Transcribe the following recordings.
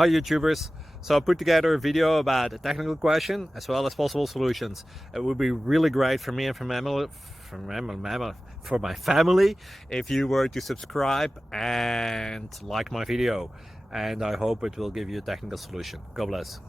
Hi YouTubers! So I put together a video about a technical question as well as possible solutions. It would be really great for me and for my family if you were to subscribe and like my video, and I hope it will give you a technical solution. God bless.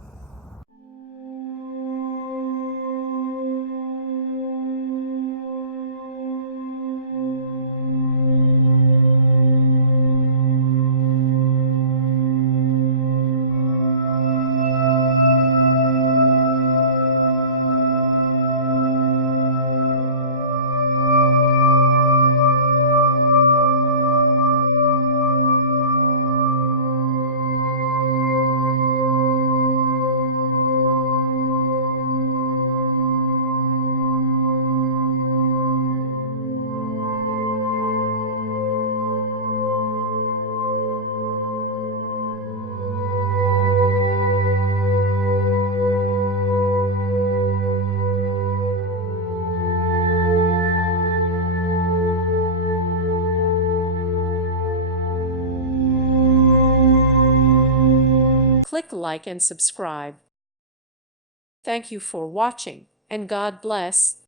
Click like and subscribe. Thank you for watching, and God bless.